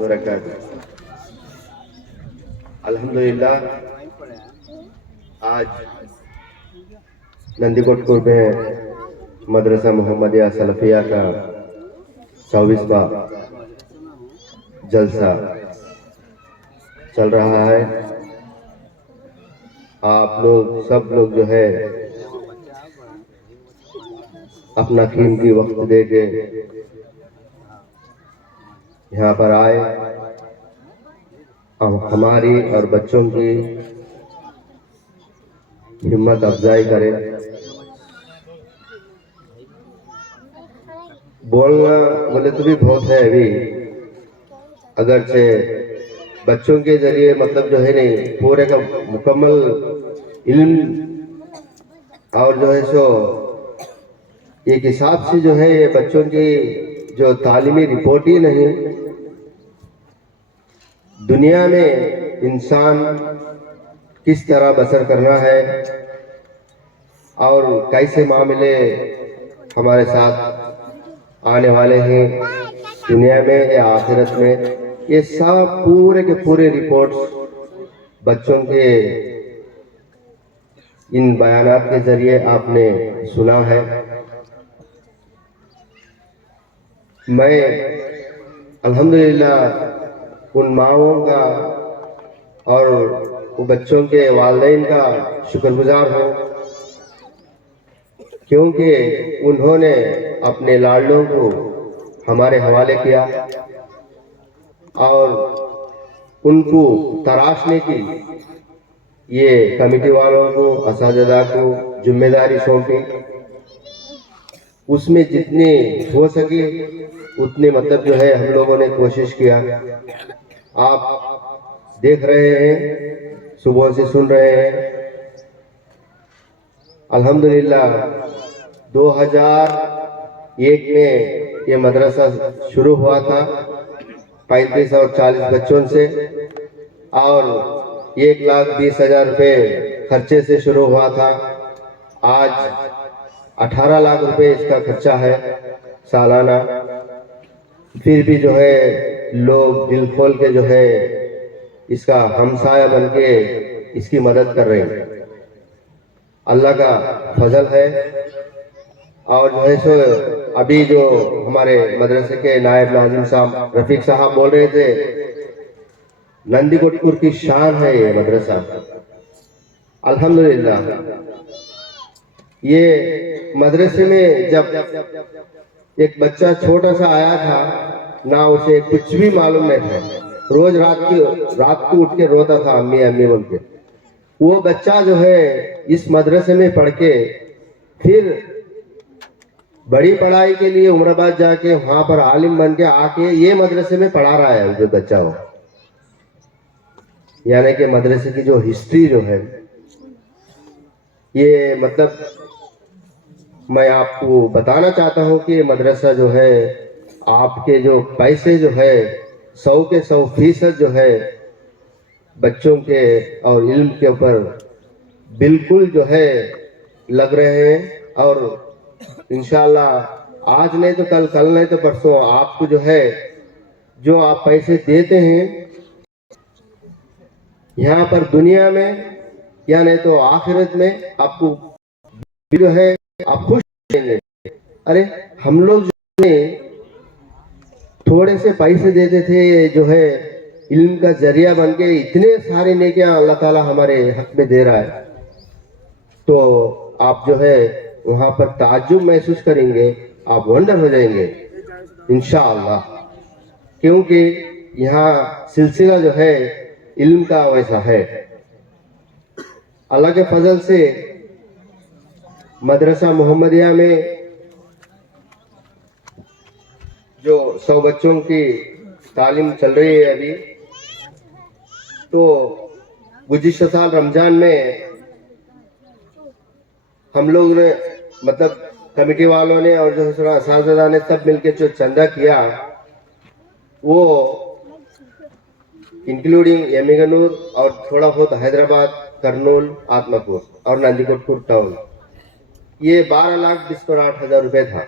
وبرکاتہ. الحمدللہ آج نندی کوٹکور میں مدرسہ محمدیہ سلفیہ کا 24واں جلسہ چل رہا ہے. آپ لوگ سب لوگ جو ہے اپنا قیمتی وقت دے کے یہاں پر آئے اور ہماری اور بچوں کی ہمت افزائی کرے. بولنا بولے تو بھی بہت ہے ابھی، اگرچہ بچوں کے ذریعے مطلب جو ہے نہیں پورے کا مکمل علم اور جو ہے سو ایک حساب سے جو ہے یہ بچوں کی جو تعلیمی رپورٹ ہی نہیں، دنیا میں انسان کس طرح بسر کرنا ہے اور کیسے معاملے ہمارے ساتھ آنے والے ہیں دنیا میں یا آخرت میں، یہ سب پورے کے پورے رپورٹس بچوں کے ان بیانات کے ذریعے آپ نے سنا ہے. میں الحمدللہ ان ماؤں کا اور وہ بچوں کے والدین کا شکر گزار ہوں، کیونکہ انہوں نے اپنے لاڈلوں کو ہمارے حوالے کیا اور ان کو تراشنے کی یہ کمیٹی والوں کو اساتذہ کو ذمہ داری سونپی. اس میں جتنی ہو سکی اتنی مطلب جو ہے ہم لوگوں نے کوشش کیا. آپ دیکھ رہے ہیں، صبح سے سن رہے ہیں. الحمدللہ 2001 میں یہ مدرسہ شروع ہوا تھا 35 اور 40 بچوں سے، اور 1,20,000 روپے خرچے سے شروع ہوا تھا. آج 18 لاکھ روپے اس کا خرچہ ہے سالانہ. پھر بھی جو ہے لوگ دل کھول کے جو ہے اس کا ہمسایہ بن کے اس کی مدد کر رہے ہیں. اللہ کا فضل ہے. اور جو ہے سو ابھی جو ہمارے مدرسے کے نائب ناظم صاحب رفیق صاحب بول رہے تھے، نندی کوٹکور کی شان ہے یہ مدرسہ. الحمدللہ یہ مدرسے میں جب ایک بچہ چھوٹا سا آیا تھا نہ اسے کچھ بھی معلوم نہیں تھا، روز رات کو اٹھ کے روتا تھا امی امی بول کے. وہ بچہ جو ہے اس مدرسے میں پڑھ کے پھر بڑی پڑھائی کے لیے عمر آباد جا کے وہاں پر عالم بن کے آ کے یہ مدرسے میں پڑھا رہا ہے جو بچہ ہو. یعنی کہ مدرسے کی جو ہسٹری جو ہے یہ مطلب میں آپ کو بتانا چاہتا ہوں کہ یہ مدرسہ جو ہے آپ کے جو پیسے جو ہے 100% جو ہے بچوں کے اور علم کے اوپر بالکل جو ہے لگ رہے ہیں. اور انشاءاللہ آج نہیں تو کل، کل نہیں تو پرسوں آپ کو جو ہے جو آپ پیسے دیتے ہیں یہاں پر دنیا میں یا نہیں تو آخرت میں آپ کو جو ہے آپ خوش رہیں گے. ارے ہم لوگ جو تھوڑے سے پیسے دیتے تھے جو ہے علم کا ذریعہ بن کے اتنے سارے نیکیاں اللہ تعالیٰ ہمارے حق میں دے رہا ہے، تو آپ جو ہے وہاں پر تعجب محسوس کریں گے، آپ ونڈر ہو جائیں گے انشاءاللہ. کیونکہ یہاں سلسلہ جو ہے علم کا ویسا ہے. اللہ کے فضل سے مدرسہ محمدیہ میں جو 100 بچوں کی تعلیم چل رہی ہے ابھی، تو گزشتہ سال رمضان میں ہم لوگ نے مطلب کمیٹی والوں نے اور جو اساتذہ نے سب مل کے جو چندہ کیا وہ انکلوڈنگ یمیگنور اور تھوڑا بہت حیدرآباد، کرنول، آتما پور اور نندی کوٹکور ٹاؤن، یہ 12,28,000 روپے تھا.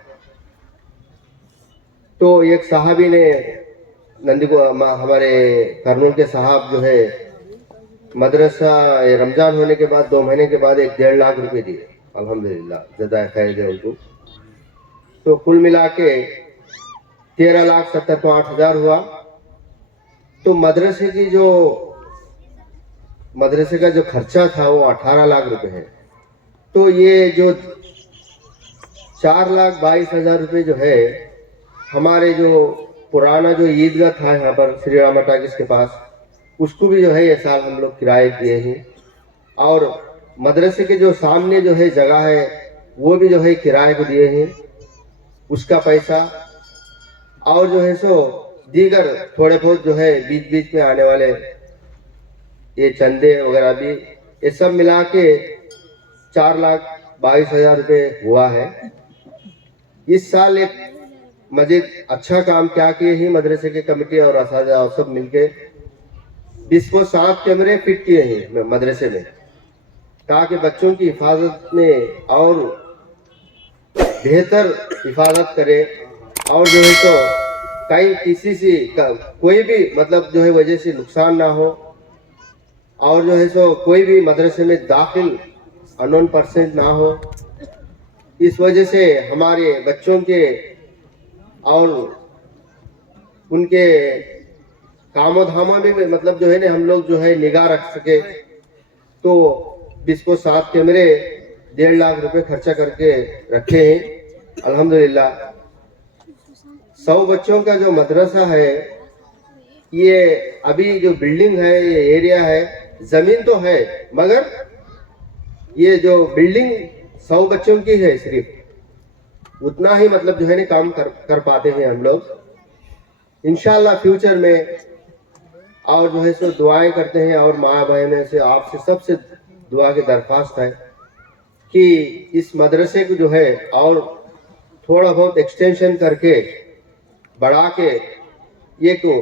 تو ایک صحابی نے नंदी को हमारे कर्नूल के साहब जो है मदरसा रमजान होने के बाद 2 महीने के बाद 1.5 लाख रुपए दिए, अल्हम्दुलिल्लाह जज़ाए खैर दे उनको। तो कुल मिला के 13,70,000 हुआ। तो मदरसे का जो खर्चा था वो 18 लाख रुपए है। तो ये जो 4,22,000 रुपये जो है, हमारे जो पुराना जो ईदगाह था यहाँ पर श्री रामा टाकिस के पास, उसको भी जो है ये साल हम लोग किराए दिए हैं। और मदरसे के जो सामने जो है जगह है वो भी जो है किराए को दिए हैं, उसका पैसा। और जो है सो दीगर थोड़े बहुत जो है बीच बीच में आने वाले ये चंदे वगैरह भी, ये सब मिला के 4,22,000 रुपये हुआ है। इस साल एक मजीद अच्छा काम क्या किए हैं मदरसे के कमेटी और असातिज़ा और सब मिलके 27 कैमरे फिट किए हैं मदरसे में, ताकि बच्चों की हिफाजत में और बेहतर हिफाजत करे। और जो है तो कहीं किसी से कोई भी मतलब जो है वजह से नुकसान ना हो, और जो है सो कोई भी मदरसे में दाखिल अननोन पर्सन ना हो। इस वजह से हमारे बच्चों के और उनके कामो धामों में मतलब जो है ना हम लोग जो है निगाह रख सके। तो 27 कैमरे 1.5 लाख रुपए खर्चा करके रखे हैं अल्हम्दुलिल्लाह। 100 बच्चों का जो मदरसा है, ये अभी जो बिल्डिंग है, ये एरिया है, जमीन तो है मगर ये जो बिल्डिंग 100 बच्चों की है, सिर्फ उतना ही मतलब जो है ना काम कर पाते हैं हम लोग इंशाल्लाह फ्यूचर में। और जो है सो दुआएं करते हैं, और माँ बहनों से आपसे सबसे दुआ की दरख्वास्त है कि इस मदरसे को जो है और थोड़ा बहुत एक्सटेंशन करके बढ़ा के ये को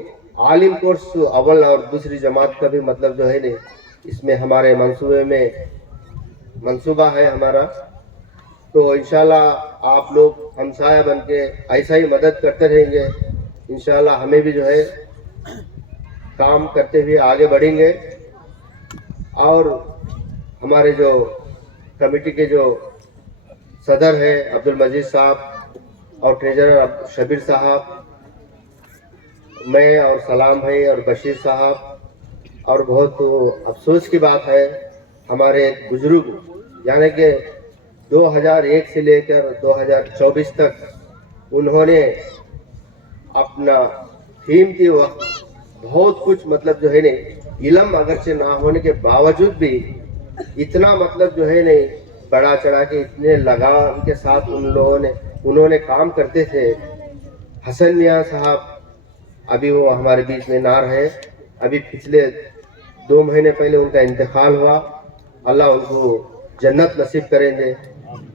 आलिम कोर्स अव्वल और दूसरी जमात का भी मतलब जो है ना इसमें हमारे मंसूबे में मंसूबा है हमारा। तो इंशाल्लाह आप लोग हमसाया बन के ऐसा ही मदद करते रहेंगे, इंशाल्लाह हमें भी जो है काम करते हुए आगे बढ़ेंगे। और हमारे जो कमेटी के जो सदर है अब्दुल मजीद साहब और ट्रेजरर शबीर साहब, मैं और सलाम भाई और बशीर साहब, और बहुत अफसोस की बात है हमारे एक बुजुर्ग यानी कि 2001 से लेकर 2024 तक उन्होंने अपना कीमती वक्त बहुत कुछ मतलब जो है ने इल्म अगरचे ना होने के बावजूद भी इतना मतलब जो है नहीं बढ़ा चढ़ा के इतने लगाव के साथ उन्होंने काम करते थे। हसन मियाँ साहब अभी वो हमारे बीच में ना रहे, अभी पिछले 2 महीने पहले उनका इंतकाल हुआ। अल्लाह उनको जन्नत नसीब करेंगे।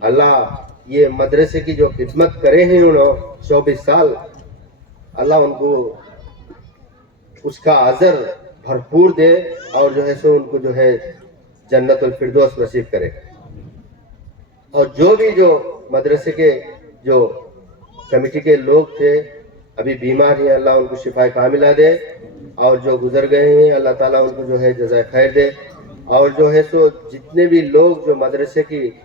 अल्लाह ये मदरसे की जो खिदमत करे हैं उन्होंने 24 साल, अल्लाह उनको उसका अजर भरपूर दे और जो है सो उनको जो है जन्नतुल फिरदौस नसीब करे। और जो मदरसे के जो कमेटी के लोग थे अभी बीमार हैं, अल्लाह उनको शिफा कामिला दे, और जो गुजर गए हैं अल्लाह ताला उनको जो है जज़ाए खैर दे। और जो है सो जितने भी लोग जो मदरसे की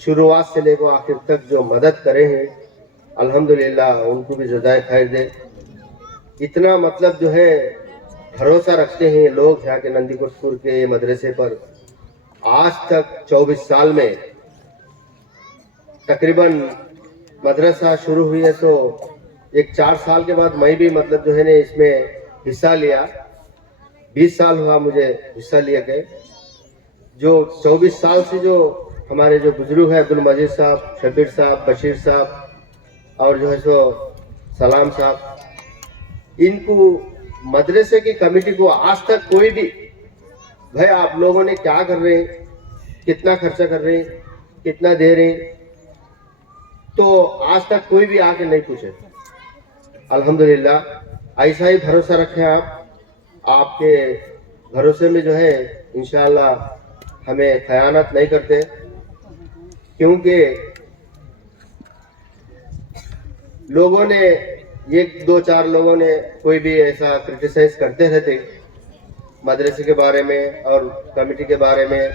शुरुआत से लेकर आखिर तक जो मदद करे हैं अल्हम्दुलिल्लाह उनको भी जज़ाए खैर दे। इतना मतलब जो है भरोसा रखते हैं लोग यहाँ के नंदीकोटपुर के मदरसे पर। आज तक 24 साल में तकरीबन मदरसा शुरू हुई है, तो एक 4 साल के बाद मैं भी मतलब जो है ना इसमें हिस्सा लिया। 20 साल हुआ मुझे हिस्सा लिया के। जो 24 साल से जो हमारे जो बुजुर्ग हैं अब्दुल मजीद साहब, शबीर साहब, बशीर साहब और जो है सो सलाम साहब, इनको मदरसे की कमेटी को आज तक कोई भी भाई आप लोगों ने क्या कर रहे हैं, कितना खर्चा कर रहे हैं, कितना दे रहे हैं, तो आज तक कोई भी आके नहीं पूछे। अल्हम्दुलिल्लाह ऐसा ही भरोसा रखें आप। आपके भरोसे में जो है इंशाअल्लाह हमें खयानत नहीं करते, क्योंकि लोगों ने एक दो चार लोगों ने कोई भी ऐसा क्रिटिसाइज करते रहते मदरसे के बारे में और कमेटी के बारे में,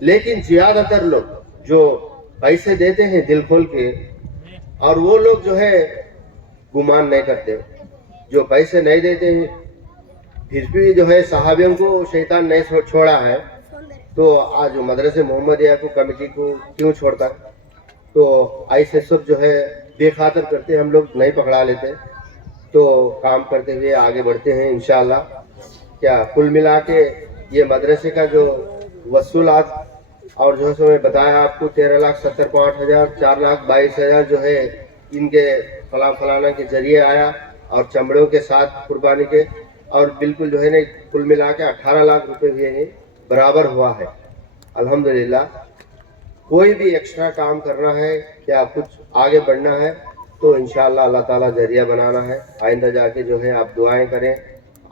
लेकिन ज़्यादातर लोग जो पैसे देते हैं दिल खोल के, और वो लोग जो है गुमान नहीं करते। जो पैसे नहीं देते हैं फिर भी जो है सहाबियों को शैतान नहीं छोड़ा है, तो आज मदरसे मोहम्मदिया को कमेटी को क्यों छोड़ता है? तो ऐसे सब जो है बेखातर करते हम लोग नहीं पकड़ा लेते, तो काम करते हुए आगे बढ़ते हैं इंशाअल्लाह। क्या कुल मिला के ये मदरसे का जो वसूलात और जो है मैं बताया आपको 13,70,05,000 4,22,000 जो है इनके फलाना के जरिए आया, और चमड़ों के साथ कुर्बानी के, और बिल्कुल जो है ना कुल मिला के 18 लाख रुपए भी है बराबर हुआ है अल्हम्दुलिल्लाह। कोई भी एक्स्ट्रा काम करना है या कुछ आगे बढ़ना है तो इंशाअल्लाह अल्लाह ताला जरिया बनाना है। आइंदा जाके जो है आप दुआएं करें,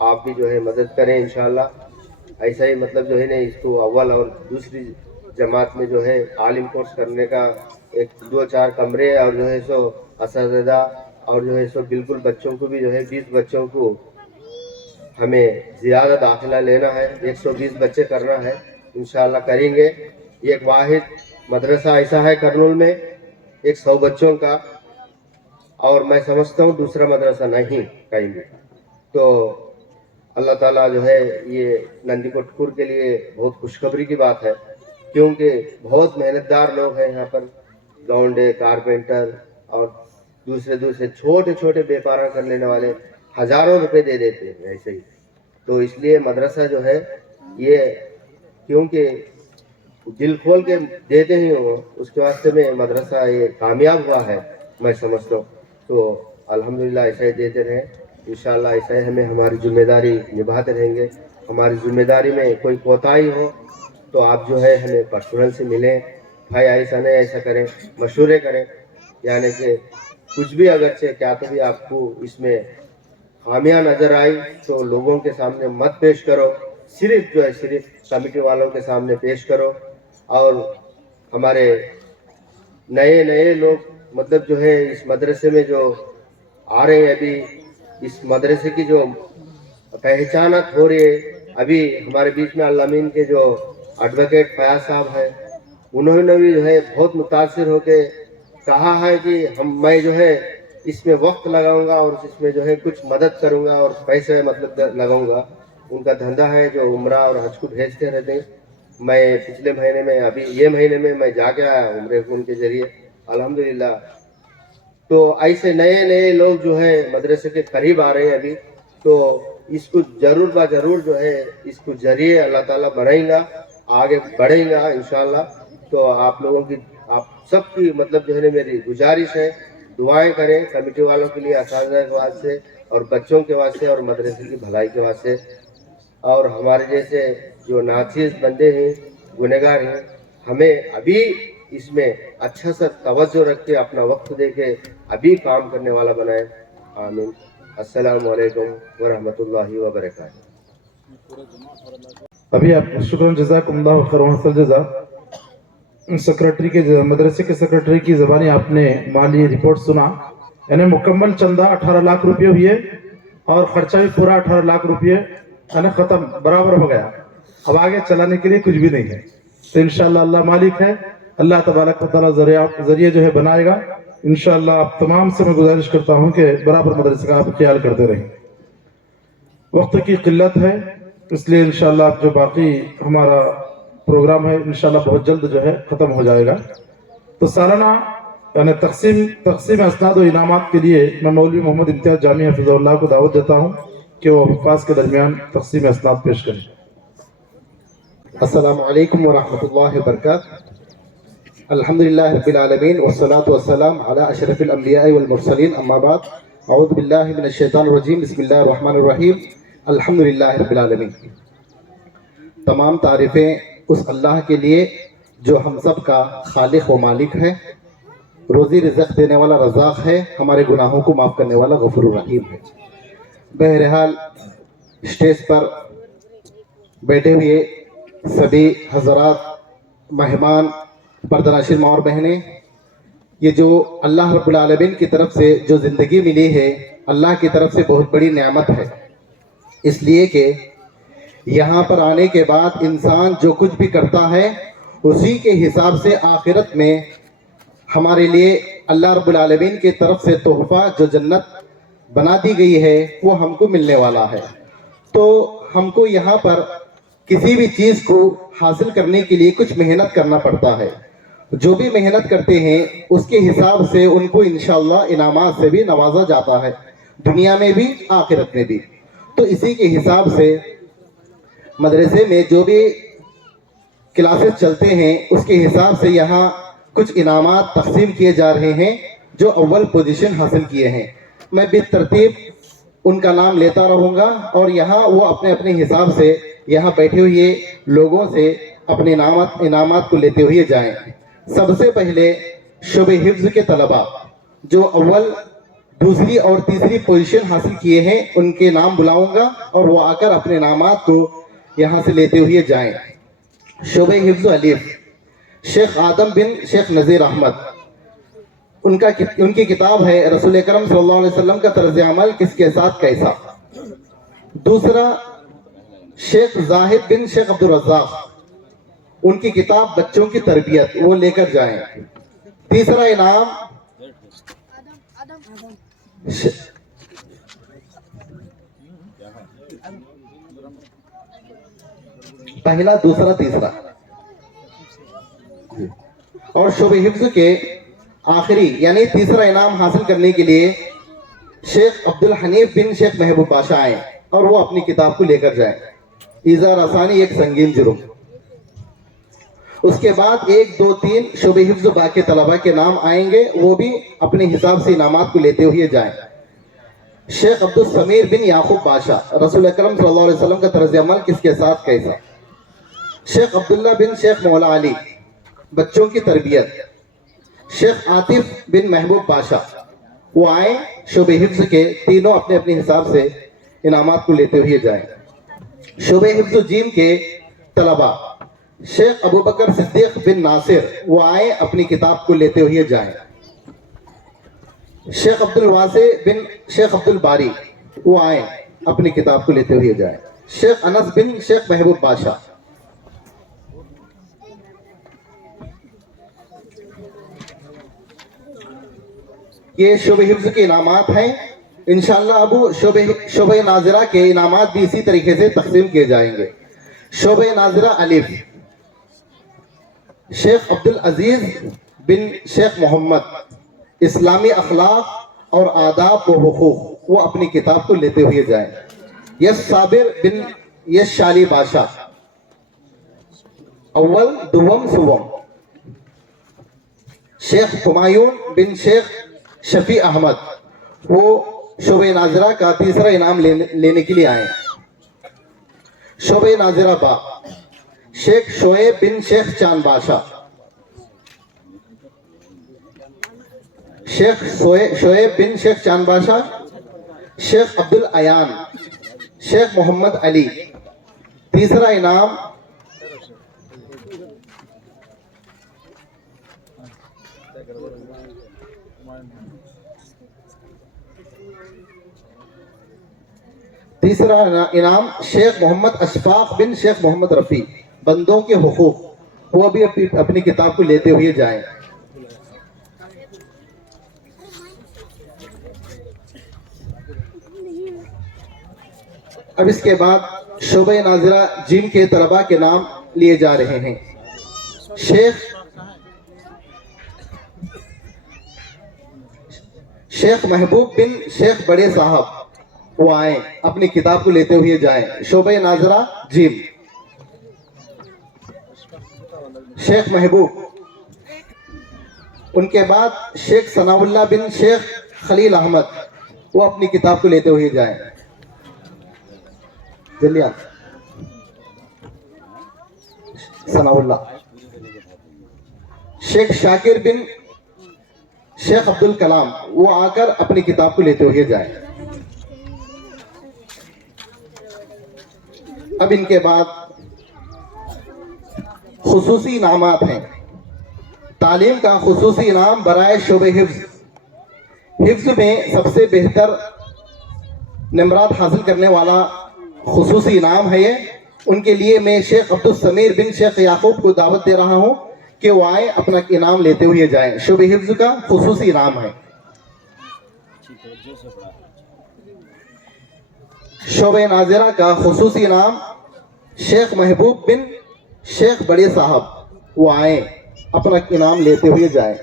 आप भी जो है मदद करें इंशाअल्लाह। ऐसा ही मतलब जो है ना इसको अव्वल और दूसरी जमात में जो है आलिम कोर्स करने का एक दो चार कमरे, और जो है सो असरदा, और जो है सो बिल्कुल बच्चों को भी जो है 20 बच्चों को हमें ज़्यादा दाखिला लेना है, 120 बच्चे करना है इंशाअल्लाह करेंगे। एक वाहिद मदरसा ऐसा है करनूल में 100 बच्चों का, और मैं समझता हूँ दूसरा मदरसा नहीं कहीं भी। तो अल्लाह ताला जो है ये नंदीकोटपुर के लिए बहुत खुशखबरी की बात है, क्योंकि बहुत मेहनतदार लोग हैं यहाँ पर, लौंडे, कारपेंटर और दूसरे छोटे छोटे व्यापार कर लेने वाले हजारों रुपए दे देते हैं ऐसे ही। तो इसलिए मदरसा जो है ये क्योंकि दिल खोल के देते हैं वो, उसके वास्ते में मदरसा ये कामयाब हुआ है मैं समझता हूँ। तो अल्हम्दुलिल्लाह ऐसा ही देते रहे इंशाअल्लाह, ऐसा ही हमें हमारी जिम्मेदारी निभाते रहेंगे। हमारी जिम्मेदारी में कोई कोताही हो तो आप जो है हमें पर्सनल से मिलें, भाई ऐसा नहीं ऐसा करें, मशवरे करें, यानी कि कुछ भी अगर से क्या तो भी आपको इसमें खामियां नजर आई तो लोगों के सामने मत पेश करो, सिर्फ जो है सिर्फ कमेटी वालों के सामने पेश करो। और हमारे नए लोग मतलब जो है इस मदरसे में जो आ रहे हैं, अभी इस मदरसे की जो पहचानत हो रही है, अभी हमारे बीच में अल्लामीन के जो एडवोकेट फयाज साहब है, उन्होंने भी जो है बहुत मुतासिर होकर कहा है कि मैं जो है इसमें वक्त लगाऊंगा और इसमें जो है कुछ मदद करूंगा और पैसे मतलब लगाऊंगा। उनका धंधा है जो उम्रा और हज को भेजते रहते हैं। मैं पिछले महीने में, अभी ये महीने में मैं जाके आया उम्रे को उनके जरिए अल्हम्दुलिल्लाह। तो ऐसे नए लोग जो है मदरसे के करीब आ रहे हैं अभी, तो इसको जरूर जरूर जो है इसको जरिए अल्लाह ताला बढ़ाएगा, आगे बढ़ेगा इंशाअल्लाह। तो आप लोगों की, आप सबकी मतलब जो है मेरी गुजारिश है, दुआएं करें कमेटी वालों के लिए, असातिज़ा के वास्ते और बच्चों के वास्ते और मदरसे की भलाई के वास्ते। और हमारे जैसे जो नाचीज़ बंदे हैं, गुनहगार हैं, हमें अभी इसमें अच्छा सा तवज्जो रख के अपना वक्त दे के अभी काम करने वाला बनाए। आमीन। अस्सलामु अलैकुम व रहमतुल्लाहि व बरकातहू। अभी आप शुक्रान जज़ाकुमुल्लाह खैरन हसन जज़ा सेक्रेटरी के मदरसे के सेक्रेटरी की ज़बानी आपने माली रिपोर्ट सुना, यानी मुकम्मल चंदा 18 लाख रुपये हुए और ख़र्चा भी पूरा 18 लाख रुपये यानी ख़त्म बराबर हो गया। अब आगे चलाने के लिए कुछ भी नहीं है। तो इंशाअल्लाह अल्लाह मालिक है, अल्लाह तबारक व तआला ज़रिए जो है बनाएगा इंशाअल्लाह। आप तमाम से मैं गुजारिश करता हूँ कि बराबर मदरसे का आप ख्याल करते रहें। वक्त की किल्लत है इसलिए इंशाअल्लाह जो बाकी हमारा प्रोग्राम है इंशाअल्लाह बहुत जल्द जो है ख़त्म हो जाएगा। तो सालाना यानी तकसीम असनाद व इनामात के लिए मैं मौलवी मोहम्मद इम्तियाज़ जामी हफ़िज़हुल्लाह को दावत देता हूँ कि वो हिफ़ाज़ के दरमियान तकसीम असनाद पेश करें। अस्सलामु अलैकुम व रहमतुल्लाहि व बरकातहू। अल्हम्दुलिल्लाहि रब्बिल आलमीन वस्सलातु वस्सलाम अला अशरफिल अंबिया'i वल मुरसलीन, अम्मा बाद। अऊज़ु बिल्लाहि मिनश शैतानिर रजीम, बिस्मिल्लाहिर रहमानिर रहीम, अल्हम्दुलिल्लाहि रब्बिल आलमीन। तमाम तारीफ़ें उस अल्लाह के लिए जो हम सब का खालिक व मालिक है, रोज़ी रिज़्क़ देने वाला रज़ाक़ है, हमारे गुनाहों को माफ़ करने वाला गफ़ूरुर रहीम है। बहरहाल स्टेज पर बैठे हुए सभी हज़रात, मेहमान, पर्दानशीन माँ और बहनें, ये जो अल्लाह रब्बुल आलमीन की तरफ से जो ज़िंदगी मिली है اللہ کی طرف سے بہت بڑی نعمت ہے، اس لیے کہ یہاں پر آنے کے بعد انسان جو کچھ بھی کرتا ہے اسی کے حساب سے آخرت میں ہمارے لیے اللہ رب العالمین کی طرف سے تحفہ جو جنت بنا دی گئی ہے وہ ہم کو ملنے والا ہے۔ تو ہم کو یہاں پر کسی بھی چیز کو حاصل کرنے کے لیے کچھ محنت کرنا پڑتا ہے، جو بھی محنت کرتے ہیں اس کے حساب سے ان کو انشاءاللہ انعامات سے بھی نوازا جاتا ہے، دنیا میں بھی آخرت میں بھی۔ تو اسی کے حساب سے مدرسے میں جو بھی کلاسز چلتے ہیں اس کے حساب سے یہاں کچھ انعامات تقسیم کیے جا رہے ہیں جو اول پوزیشن حاصل کیے ہیں۔ میں بالترتیب ان کا نام لیتا رہوں گا اور یہاں وہ اپنے اپنے حساب سے یہاں بیٹھے ہوئے لوگوں سے اپنے انعامات کو لیتے ہوئے جائیں۔ سب سے پہلے شعبہ حفظ کے طلباء جو اول، دوسری اور تیسری پوزیشن حاصل کیے ہیں ان کے نام بلاؤں گا اور وہ آ کر اپنے انعامات کو یہاں سے لیتے ہوئے جائیں۔ شعبہ حفظ الف شیخ آدم بن شیخ نذیر احمد، ان کی کتاب ہے رسول اکرم صلی اللہ علیہ وسلم کا طرز عمل کس کے ساتھ کیسا۔ دوسرا شیخ زاہد بن شیخ عبد الرزاق، ان کی کتاب بچوں کی تربیت، وہ لے کر جائیں۔ تیسرا انعام پہلا، دوسرا، تیسرا، اور شعبہ حفظ کے آخری یعنی تیسرا انعام حاصل کرنے کے لیے شیخ عبد الحنیف بن شیخ محبوب بادشاہ آئیں اور وہ اپنی کتاب کو لے کر جائیں، ایذا رسانی ایک سنگین جرم۔ اس کے بعد 1، 2، 3 شعبہ حفظ باقی طلباء کے نام آئیں گے، وہ بھی اپنے حساب سے انعامات کو لیتے ہوئے جائیں۔ شیخ عبد السمیر بن یعقوب بادشاہ، رسول اکرم صلی اللہ علیہ وسلم کا طرز عمل کس کے ساتھ کیسا۔ شیخ عبداللہ بن شیخ مولا علی، بچوں کی تربیت۔ شیخ عاطف بن محبوب بادشاہ، وہ آئیں، شعبہ حفظ کے تینوں اپنے اپنے حساب سے انعامات کو لیتے ہوئے جائیں۔ شعبہ حفظ جیم کے طلباء شیخ ابو بکر صدیق بن ناصر، وہ آئیں، اپنی کتاب کو لیتے ہوئے جائیں۔ شیخ عبد الواسع بن شیخ عبد الباری، وہ آئیں، اپنی کتاب کو لیتے ہوئے جائیں۔ شیخ انس بن شیخ محبوب بادشاہ، یہ شعبہ حفظ کے انعامات ہیں۔ انشاءاللہ اب شعبہ ناظرہ کے انعامات بھی اسی طریقے سے تقسیم کیے جائیں گے۔ شعبہ ناظرہ الف شیخ عبد العزیز بن شیخ محمد، اسلامی اخلاق اور آداب و حقوق، وہ اپنی کتاب کو لیتے ہوئے جائیں۔ یس صابر بن یس شالی بادشاہ، اول، دوم، سوم۔ شیخ ہمایون بن شیخ شفیع احمد، وہ شعبہ ناظرہ کا تیسرا انعام لینے کے لیے آئے۔ شعبہ ناظرہ با شیخ شعیب بن شیخ چاند بادشاہ، شیخ شعیب بن شیخ چاند بادشاہ۔ شیخ عبد العیان، شیخ محمد علی، تیسرا انعام شیخ محمد اشفاق بن شیخ محمد رفیع، بندوں کے حقوق، وہ بھی اپنی کتاب کو لیتے ہوئے جائیں۔ اب اس کے بعد شعبہ ناظرہ جیم کے طلباء کے نام لیے جا رہے ہیں۔ شیخ محبوب بن شیخ بڑے صاحب، وہ آئیں، اپنی کتاب کو لیتے ہوئے جائیں۔ شعبہ ناظرہ جیم شیخ محبوب، ان کے بعد شیخ ثناء اللہ بن شیخ خلیل احمد، وہ اپنی کتاب کو لیتے ہوئے جائیں۔ جلدی ثناء اللہ۔ شیخ شاکر بن شیخ عبد الکلام، وہ آ کر اپنی کتاب کو لیتے ہوئے جائیں۔ اب ان کے بعد خصوصی انعامات ہیں۔ تعلیم کا خصوصی انعام برائے شعبہ حفظ۔ حفظ میں سب سے بہتر नमरात हासिल करने वाला खुसूसी इनाम है ये। उनके लिए मैं शेख अब्दुल समीर बिन शेख याकूब को दावत दे रहा हूँ कि वो आए, अपना इनाम लेते हुए जाएं। शुभ हिफ्ज का खुसूसी इनाम है। शोबे नाजिरा का खुसूसी इनाम शेख महबूब बिन शेख बड़े साहब, वो आए, अपना इनाम लेते हुए जाएं।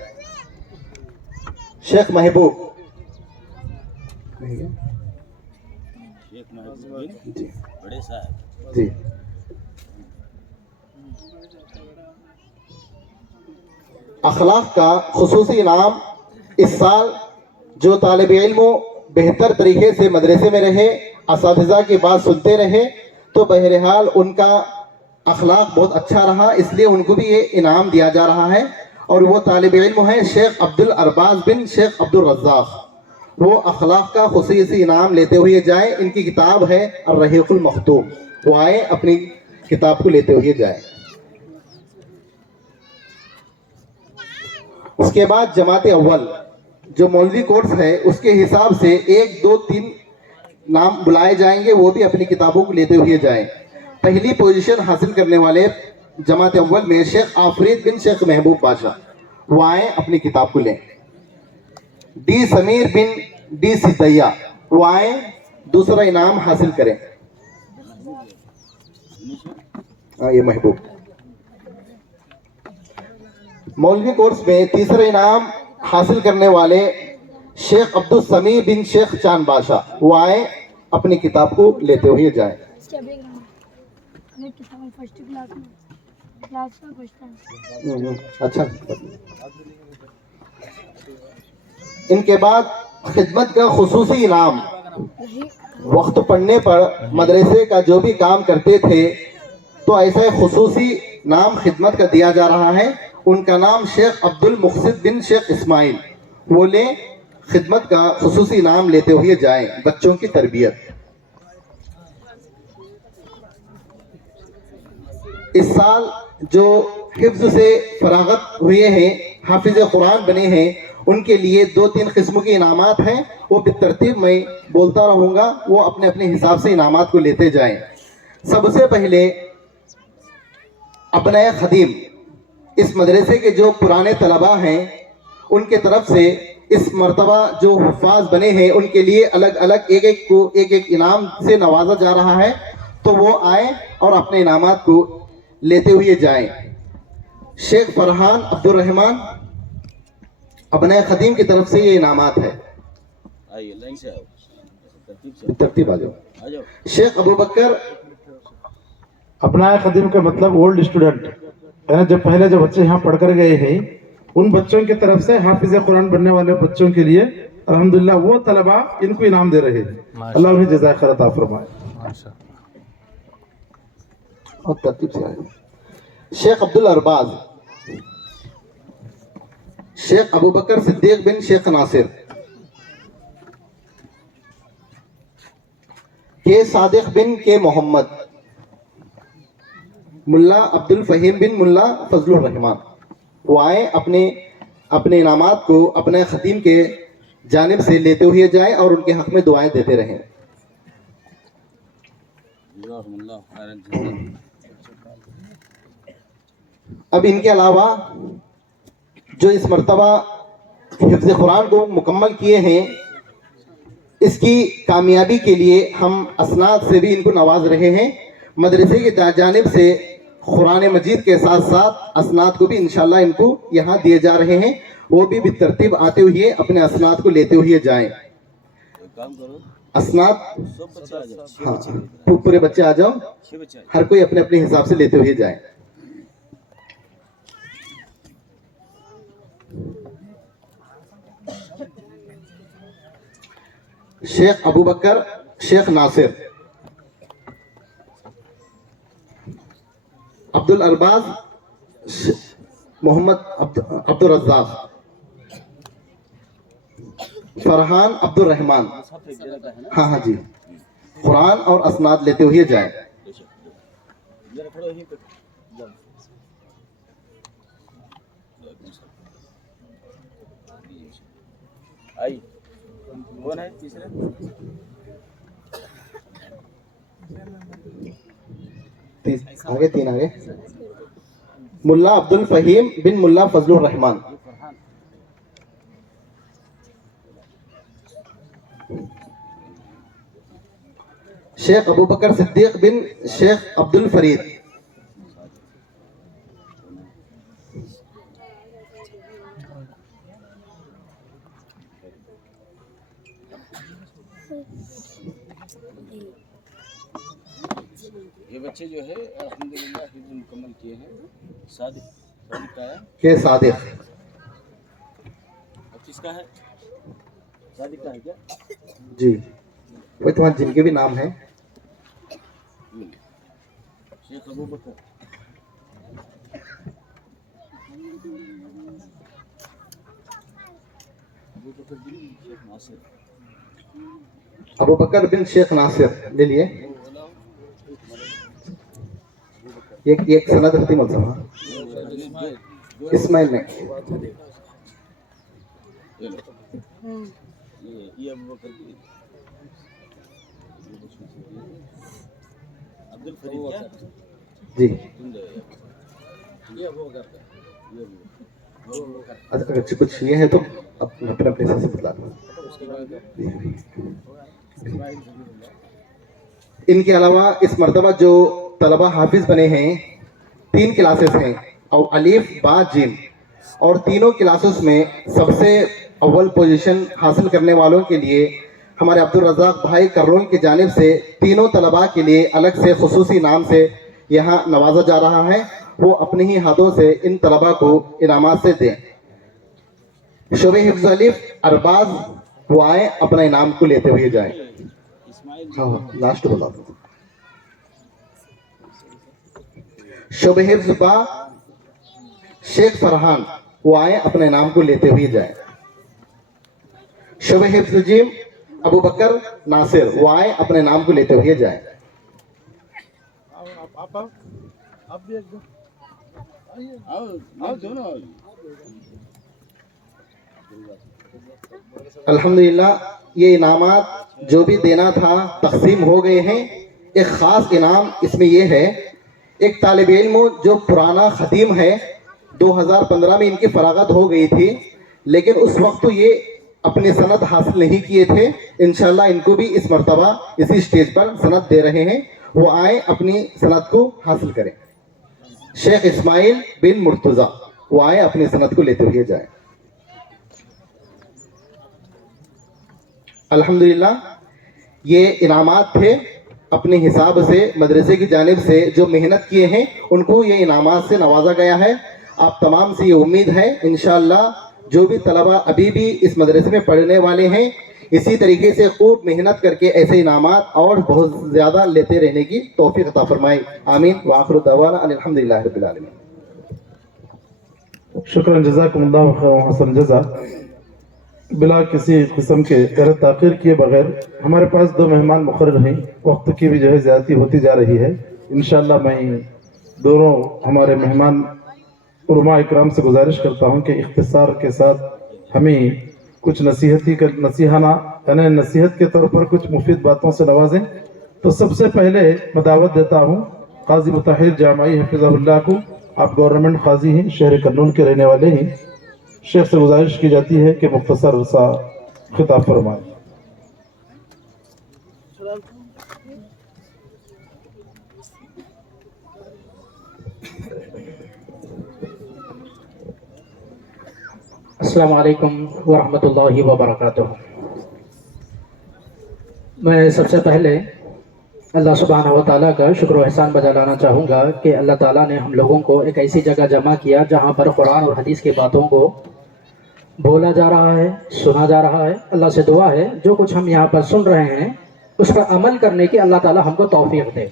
शेख महबूब जी बड़े साहब जी। अखलाक का खुसूसी इनाम इस साल जो तालिब इल्म बेहतर तरीके से मदरसे में रहे, असातिज़ा की बात सुनते रहे, तो बहरहाल उनका अखलाक बहुत अच्छा रहा, इसलिए उनको भी ये इनाम दिया जा रहा है। और वो तालिब इल्म है शेख अब्दुल अरबाज बिन शेख अब्दुल रज़्ज़ाक़, वो अखलाक का खुसूसी इनाम लेते हुए जाए। इनकी किताब है अर्रहीक़ुल मख्तूम, वो आए, अपनी किताब को लेते हुए जाए। उसके बाद जमात अव्वल जो मौलवी कोर्स है, उसके हिसाब से 1, 2, 3 नाम बुलाए जाएंगे, वो भी अपनी किताबों को लेते हुए जाएं। पहली पोजीशन हासिल करने वाले जमात अव्वल में शेख आफरीद बिन शेख महबूब पाशा, वो आए, अपनी किताब को लें। डी समीर बिन डी सिद्दैया, वो आए, दूसरा इनाम हासिल करें। ये महबूब। मौलवी कोर्स में तीसरा इनाम हासिल करने वाले शेख अब्दुल समी बिन शेख चांद बादशाह, वो आए, अपनी किताब को लेते हुए जाएं। अच्छा। इनके बाद खिदमत का खुसूसी इनाम, वक्त पड़ने पर मदरसे का जो भी काम करते थे, तो ऐसा खुसूसी नाम खिदमत का दिया जा रहा है। उनका नाम शेख अब्दुल मुक़सिद बिन शेख इस्माइल, वो ले, खिदमत का खुसूसी नाम लेते हुए जाएं। बच्चों की तरबियत, इस साल जो हिफ्ज से फरागत हुए हैं, हाफिज कुरान बने हैं, उनके लिए 2-3 किस्म के इनामात हैं, वो बितरतीब मैं बोलता रहूँगा, वो अपने अपने हिसाब से इनामात को लेते जाएं। सबसे पहले अपना खदीम, इस मदरसे के जो पुराने तलबा हैं, उनके तरफ से इस मर्तबा जो हुफ़ाज़ बने हैं, उनके लिए अलग अलग एक एक इनाम से नवाजा जा रहा है, तो वो आए और अपने इनामात को लेते हुए जाएं। शेख फरहान अब्दुल रहमान, अपने खदीम की तरफ से ये इनामात है। आइए लाइन से आओ, तरतीब आ जाओ। शेख अबू बकर, अपना खदीम का मतलब ओल्ड स्टूडेंट, यानी जब पहले जो बच्चे यहाँ पढ़कर गए हैं, उन बच्चों की तरफ से हाफिज कुरान बनने वाले बच्चों के लिए अल्हम्दुलिल्लाह वो तलबा इनको इनाम दे रहे हैं। अल्लाह उन्हें जज़ाए खैर अता फरमाए। और तरतीब से आए। शेख अब्दुल अरबाज, शेख अबू बकर सिद्दीक बिन शेख नासिर, के सादिक बिन के मोहम्मद, मुल्ला अब्दुल फहीम बिन मुल्ला फजलुर रहमान, वो आए, अपने इनामात को अपने खतीम के जानिब से लेते हुए जाएं और उनके हक में दुआएं देते रहें। अब इनके अलावा जो इस मर्तबा हिफ्ज़ कुरान को मुकम्मल किए हैं, इसकी कामयाबी के लिए हम असनाद से भी इनको नवाज रहे हैं। मदरसे की जानिब से कुरान मजीद के साथ साथ असनाद को भी इंशाल्लाह इनको यहाँ दिए जा रहे हैं। वो भी बितरतीब आते हुए अपने असनाद को लेते हुए जाएं। असनाद, हाँ, पूरे बच्चे आ जाओ, हर कोई अपने अपने हिसाब से लेते हुए जाए। शेख अबू बकर शेख नासिर, अब्दुल अरबाज मोहम्मद अब्दुल रज़्ज़ाक़, फरहान अब्दुल रहमान, हाँ हाँ जी, कुरान और असनाद लेते हुए जाएं। आई कौन है तीसरा? آگے 3 آگے. ملا عبد الفہیم بن ملا فضل الرحمان. شیخ ابو بکر صدیق بن شیخ عبد الفرید. یہ بچے جو ہے الحمدللہ حفظ مکمل کیے ہیں. صادق کا ہے کے صادق. اور کس کا ہے؟ صادق کا ہے کیا؟ جی وہ تمہارے جن کے بھی نام ہیں. شیخ ابو بکر. ابو بکر بن شیخ ناصر. ابو بکر بن شیخ ناصر لے لیے. ایک سند ہوتی ملزمہ اسماعیل نے. یہ ابو بکر کی عبد الفرید کیا؟ جی یہ ابو بکر کا. یہ ابو بکر. اگر کچھ یہ ہے تو اپنے اپنے سے بتلا دو. اس کے بعد ان کے علاوہ اس مرتبہ جو طلبہ حافظ بنے ہیں 3 کلاسز ہیں اور الف با جیم، اور تینوں کلاسز میں سب سے اول پوزیشن حاصل کرنے والوں کے لیے ہمارے عبدالرزاق بھائی کرول کی جانب سے تینوں طلباء کے لیے الگ سے خصوصی نام سے یہاں نوازا جا رہا ہے. وہ اپنے ہی ہاتھوں سے ان طلباء کو انعامات سے دیں. شعبہ حفظ الف ارباز وہ آئیں اپنا انعام کو لیتے ہوئے جائیں. اسماعیل. ہاں لاسٹ بتا دو. شعبہ حفظ با شیخ فرحان وہ آئیں اپنے نام کو لیتے ہوئے جائیں. شعبہ حفظ جیم ابو بکر ناصر وہ آئیں اپنے نام کو لیتے ہوئے جائیں. الحمدللہ یہ انعامات جو بھی دینا تھا تقسیم ہو گئے ہیں. ایک خاص انعام اس میں یہ ہے، ایک طالب علم جو پرانا خطیم ہے 2015 میں ان کی فراغت ہو گئی تھی، لیکن اس وقت یہ اپنی سند حاصل نہیں کیے تھے. انشاءاللہ ان کو بھی اس مرتبہ اسی سٹیج پر سند دے رہے ہیں. وہ آئیں اپنی سند کو حاصل کریں. شیخ اسماعیل بن مرتضی وہ آئیں اپنی سند کو لیتے ہوئے جائیں. الحمدللہ یہ انعامات تھے اپنے حساب سے مدرسے کی جانب سے جو محنت کیے ہیں ان کو یہ انعامات سے نوازا گیا ہے. آپ تمام سے یہ امید ہے انشاءاللہ جو بھی طلبہ ابھی بھی اس مدرسے میں پڑھنے والے ہیں اسی طریقے سے خوب محنت کر کے ایسے انعامات اور بہت زیادہ لیتے رہنے کی توفیق عطا فرمائے. آمین. وآخر دعوانا ان الحمدللہ رب العالمین. شکرا جزاکم اللہ خیر و حسن جزا. بلا کسی قسم کے غیر تاخیر کیے بغیر ہمارے پاس 2 مہمان مقرر ہیں. وقت کی بھی جو ہے زیادتی ہوتی جا رہی ہے. انشاءاللہ میں دونوں ہمارے مہمان علماء اکرام سے گزارش کرتا ہوں کہ اختصار کے ساتھ ہمیں کچھ نصیحت کے طور پر کچھ مفید باتوں سے نوازیں. تو سب سے پہلے میں دعوت دیتا ہوں قاضی مطہر جامعی حفظہ اللہ کو. آپ گورنمنٹ قاضی ہیں، شہر کرنول کے رہنے والے ہیں. شیخ سے گزارش کی جاتی ہے کہ مختصر سا خطاب فرمائیں. السلام علیکم ورحمۃ اللہ وبرکاتہ. میں سب سے پہلے اللہ سبحانہ و تعالیٰ کا شکر و احسان بجا لانا چاہوں گا کہ اللہ تعالیٰ نے ہم لوگوں کو ایک ایسی جگہ جمع کیا جہاں پر قرآن اور حدیث کی باتوں کو بولا جا رہا ہے، سنا جا رہا ہے. اللہ سے دعا ہے جو کچھ ہم یہاں پر سن رہے ہیں اس پر عمل کرنے کی اللہ تعالیٰ ہم کو توفیق دے.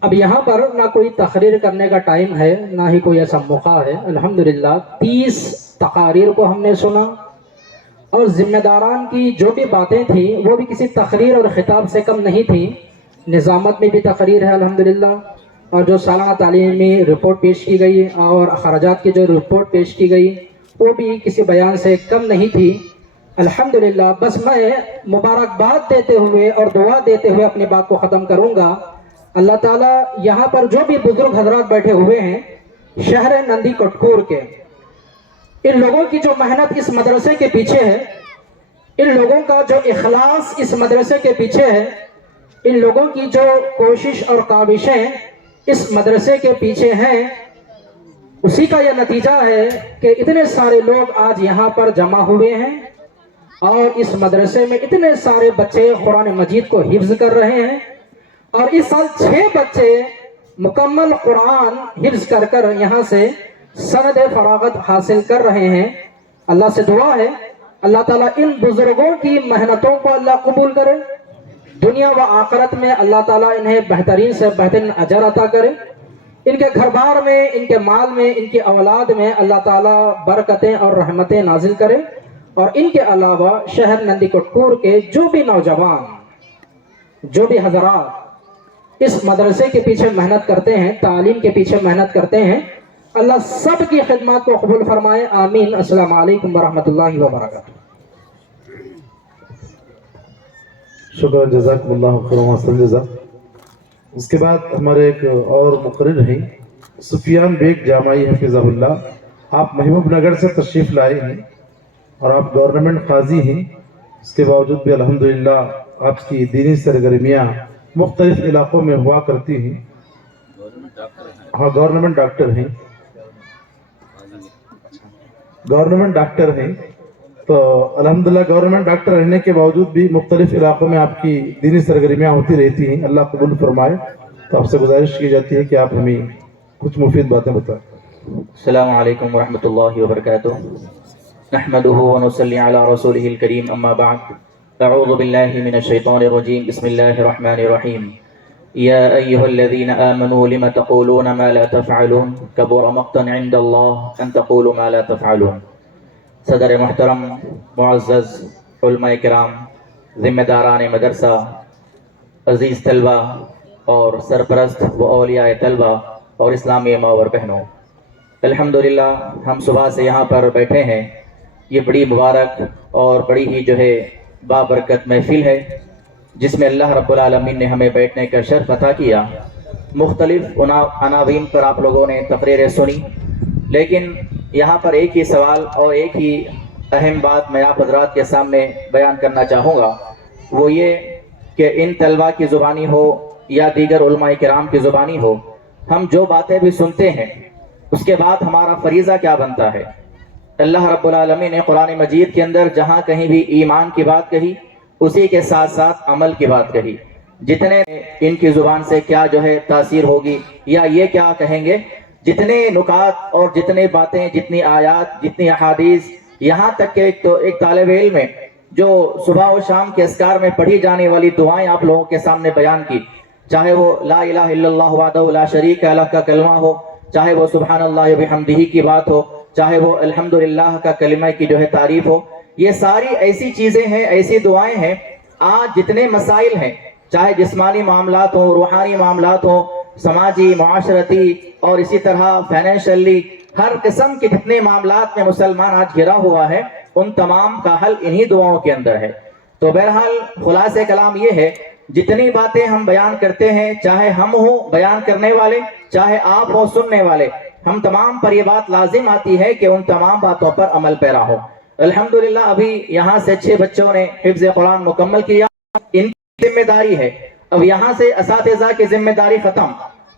اب یہاں پر نہ کوئی تقریر کرنے کا ٹائم ہے نہ ہی کوئی ایسا موقع ہے. الحمدللہ 30 تقاریر کو ہم نے سنا اور ذمہ داران کی جو بھی باتیں تھیں وہ بھی کسی تقریر اور خطاب سے کم نہیں تھیں. نظامت میں بھی تقریر ہے الحمدللہ، اور جو سالانہ تعلیمی رپورٹ پیش کی گئی اور اخراجات کی جو رپورٹ پیش کی گئی وہ بھی کسی بیان سے کم نہیں تھی. अल्हम्दुलिल्लाह, बस मैं मुबारकबाद देते हुए और दुआ देते हुए अपनी बात को ख़त्म करूंगा। अल्लाह ताला यहाँ पर जो भी बुजुर्ग हजरात बैठे हुए हैं शहर नंदी कटकूर के, इन लोगों की जो मेहनत इस मदरसे के पीछे है, इन लोगों का जो इखलास इस मदरसे के पीछे है, इन लोगों की जो कोशिश और काविशें इस मदरसे के पीछे हैं, उसी का यह नतीजा है कि इतने सारे लोग आज यहाँ पर जमा हुए हैं और इस मदरसे में इतने सारे बच्चे कुरान मजीद को हिफ्ज कर रहे हैं। और इस साल 6 बच्चे मुकम्मल कुरान हिफ्ज कर कर यहाँ से सनद फरागत हासिल कर रहे हैं। अल्लाह से दुआ है अल्लाह ताला इन बुजुर्गों की मेहनतों को अल्लाह कबूल करे, दुनिया व आखिरत में अल्लाह ताला इन्हें बेहतरीन से बेहतरीन अजर अता करे, इनके घर बार में, इनके माल में, इनकी औलाद में अल्लाह ताला बरकतें और रहमतें नाजिल करे। और इनके अलावा शहर नंदी कटकूर के जो भी नौजवान, जो भी हजरात इस मदरसे के पीछे मेहनत करते हैं, तालीम के पीछे मेहनत करते हैं, अल्लाह सब की खिदमत को कबूल फरमाए। आमीन। अस्सलाम वालेकुम वरहमतुल्लाहि वबरकातुहू। शुक्र जज़ाकुमुल्लाह खैरन व अहसन जज़ा। उसके बाद हमारे एक और मुक़र्रिर हैं सुफियान बेग जामाई हफिज़हुल्लाह, आप महबूबनगर से तशरीफ़ लाए हैं और आप गवर्नमेंट काजी हैं। उसके बावजूद भी अल्हम्दुलिल्लाह आपकी दीनी सरगर्मियाँ मुख्तलिफ इलाक़ों में हुआ करती हैं। हाँ, गवर्नमेंट डॉक्टर हैं, गवर्नमेंट डॉक्टर हैं। तो अल्हम्दुलिल्लाह गवर्नमेंट डॉक्टर रहने के बावजूद भी मुख्तलिफ इलाक़ों में आपकी दीनी सरगर्मियाँ होती रहती हैं, अल्लाह कबूल फरमाए। तो आपसे गुजारिश की जाती है कि आप हमें कुछ मुफीद बातें बताएं। अस्सलामु अलैकुम वरहमतुल्लाहि वबरकातुहू। नहमदुहु व नुसल्ली अला रसूलिहिल करीम, अम्मा बअद। अऊज़ु बिल्लाहि मिनश शैतानिर रजीम, बिस्मिल्लाहिर रहमानिर रहीम। या अय्युहल्लज़ीना आमनू लिमा तक़ूलूना मा ला तफ़अलून, कबुरा मक़तन इंदल्लाह अन तक़ूलू मा ला तफ़अलून। सदर मुहतरम, मुअज़्ज़ज़ उलमाए किराम, ज़िम्मेदारान मदरसा, अज़ीज़ तलबा और सरपरस्त व औलियाए तलबा और इस्लामी माँ और बहनों, अल्हम्दुलिल्लाह हम सुबह से यहाँ पर बैठे हैं। ये बड़ी मुबारक और बड़ी ही जो है बाबरकत महफिल है जिसमें अल्लाह रब्बुल आलमीन ने हमें बैठने का शर्फ अता किया। मुख्तलिफ अनावीन पर आप लोगों ने तकरीरें सुनी, लेकिन यहाँ पर एक ही सवाल और एक ही अहम बात मैं आप हज़रात के सामने बयान करना चाहूँगा। वो ये कि इन तलबा की ज़ुबानी हो या दीगर उलमाए किराम की ज़ुबानी हो, हम जो बातें भी सुनते हैं उसके बाद हमारा फरीज़ा क्या बनता है। अल्लाह रब्बुल आलमीन ने कुरान मजीद के अंदर जहाँ कहीं भी ईमान की बात कही, उसी के साथ साथ अमल की बात कही। जितने इनकी ज़ुबान से क्या जो है तासीर होगी या ये क्या कहेंगे, जितने नुकात और जितने बातें, जितनी आयात, जितनी अहादीस, यहाँ तक के एक तालिब इल्म में जो सुबह और शाम के अस्कार में पढ़ी जाने वाली दुआएं आप लोगों के सामने बयान की, चाहे वो ला इलाहा इल्लल्लाह वहदहु ला शरीका लह का कलमा हो, चाहे वो सुब्हानल्लाह व बिहम्दिही की बात हो, चाहे वो अल्हम्दुलिल्लाह का कलिमा की जो है तारीफ हो, ये सारी ऐसी चीज़ें हैं, ऐसी दुआएं हैं। आज जितने मसाइल हैं, चाहे जिस्मानी मामलात हो, रूहानी मामलात हो, समाजी, माशरती और इसी तरह फाइनेंशियली, हर किस्म के जितने मामलात में मुसलमान आज घिरा हुआ है, उन तमाम का हल इन्हीं दुआओं के अंदर है। तो बहरहाल खुलासे कलाम ये है, जितनी बातें हम बयान करते हैं, चाहे हम हो बयान करने वाले, चाहे आप हो सुनने वाले, हम तमाम पर ये बात लाजिम आती है कि उन तमाम बातों पर अमल पैरा हो। अल्हम्दुलिल्लाह अभी यहाँ से 6 बच्चों ने हिफ्ज़ कुरान मुकम्मल किया, इनकी जिम्मेदारी है। अब यहाँ से असातिज़ा की जिम्मेदारी खत्म।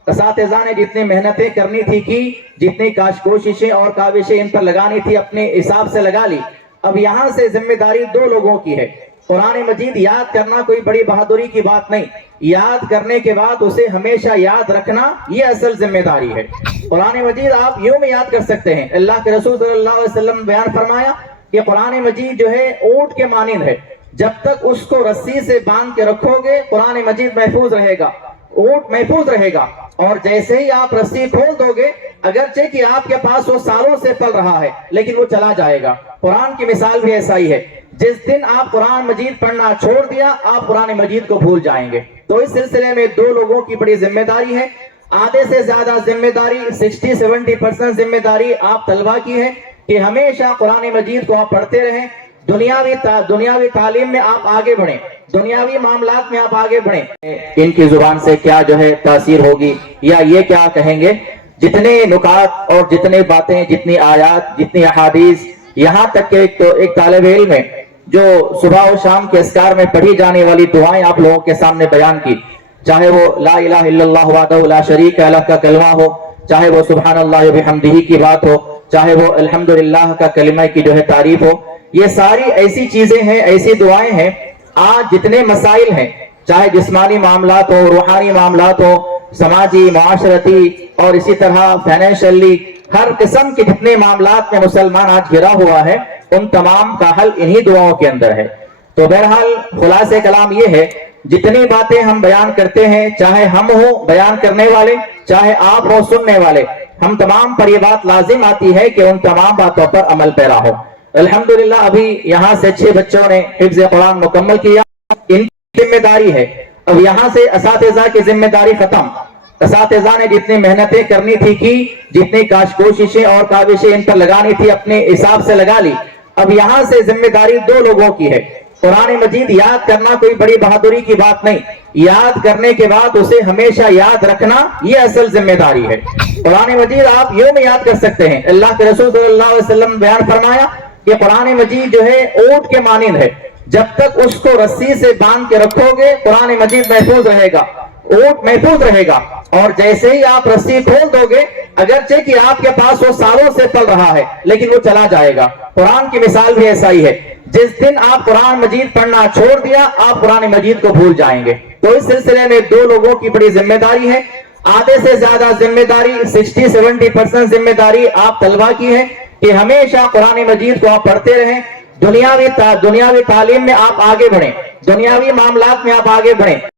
असातिज़ा ने जितनी मेहनतें करनी थी की, जितनी कोशिशें और काविशें इन पर लगानी थी अपने हिसाब से लगा ली। अब यहाँ से जिम्मेदारी 2 लोगों की है। कुरान मजीद याद करना कोई बड़ी बहादुरी की बात नहीं, याद करने के बाद उसे हमेशा याद रखना ये असल जिम्मेदारी है। कुरान मजीद आप यूं में याद कर सकते हैं। अल्लाह के रसूल सल्लल्लाहु अलैहि वसल्लम ने बयान फरमाया कि कुरान मजीद जो है ऊंट के मानिंद है, जब तक उसको रस्सी से बांध के रखोगे कुरान मजीद महफूज रहेगा, ऊंट महफूज रहेगा। और जैसे ही आप रस्सी खोल दोगे, अगरचे कि आपके पास वो सालों से पल रहा है, लेकिन वो चला जाएगा। कुरान की मिसाल भी ऐसा ही है। जिस दिन आप कुरान मजीद पढ़ना छोड़ दिया, आप कुरान मजीद को भूल जाएंगे। तो इस सिलसिले में 2 लोगों की बड़ी जिम्मेदारी है। आधे से ज्यादा जिम्मेदारी 60-70% जिम्मेदारी आप तलबा की है कि हमेशा कुरान मजीद को आप पढ़ते रहें। दुनियावी तालीम में आप आगे बढ़ें, दुनियावी मामलात में आप आगे बढ़ें। इनकी जुबान से क्या जो है तासीर होगी या ये क्या कहेंगे, जितने नुकात और जितने बातें, जितनी आयात, जितनी अहादीस, यहाँ तक के एक तालिब इल्म में जो सुबह और शाम के अस्कार में पढ़ी जाने वाली दुआएं आप लोगों के सामने बयान की, चाहे वो ला इलाहा इल्लल्लाह वहदहु ला शरीका लह का कलमा हो, चाहे वो सुब्हानल्लाह व बिहम्दिही की बात हो, चाहे वो अल्हम्दुलिल्लाह का कलिमा की जो है तारीफ हो, ये सारी ऐसी चीजें हैं, ऐसी दुआएं हैं। आज जितने मसाइल हैं, चाहे जिस्मानी मामलात हो, रूहानी मामलात हो, समाजी, माशरती और इसी तरह फाइनेंशियली, हर किस्म के जितने मामलात में मुसलमान आज घिरा हुआ है, उन तमाम का हल इन्हीं दुआओं के अंदर है। तो बहरहाल खुलासे कलाम ये है, जितनी बातें हम बयान करते हैं, चाहे हम हो बयान करने वाले, चाहे आप हो सुनने वाले, हम तमाम पर ये बात लाजिम आती है कि उन तमाम बातों पर अमल पैरा हो। अल्हम्दुलिल्लाह अभी यहाँ से 6 बच्चों ने हिफ्ज़ कुरान मुकम्मल किया, इनकी जिम्मेदारी है। अब यहाँ से असातिज़ा की जिम्मेदारी खत्म। असातिज़ा ने जितनी मेहनतें करनी थी की, जितनी कोशिशें और काविशें इन पर लगानी थी अपने हिसाब से लगा ली। अब यहाँ से जिम्मेदारी 2 लोगों की है। कुरान मजीद याद करना कोई बड़ी बहादुरी की बात नहीं, याद करने के बाद उसे हमेशा याद रखना ये असल जिम्मेदारी है। कुरान मजीद आप यूं में याद कर सकते हैं। अल्लाह के रसूल सल्लल्लाहु अलैहि वसल्लम ने बयान फरमाया कि कुरान मजीद जो है ऊंट के मानिंद है, जब तक उसको रस्सी से बांध के रखोगे कुरान मजीद महफूज रहेगा, ऊंट महफूज रहेगा। और जैसे ही आप रस्सी खोल दोगे, अगरचे कि आपके पास वो सालों से पल रहा है, लेकिन वो चला जाएगा। कुरान की मिसाल भी ऐसा ही है। जिस दिन आप कुरान मजीद पढ़ना छोड़ दिया, आप कुरान मजीद को भूल जाएंगे। तो इस सिलसिले में 2 लोगों की बड़ी जिम्मेदारी है। आधे से ज्यादा जिम्मेदारी 60-70% जिम्मेदारी आप तलबा की है कि हमेशा कुरान मजीद को आप पढ़ते रहें। दुनियावी तालीम में आप आगे बढ़ें, दुनियावी मामलात में आप आगे बढ़ें।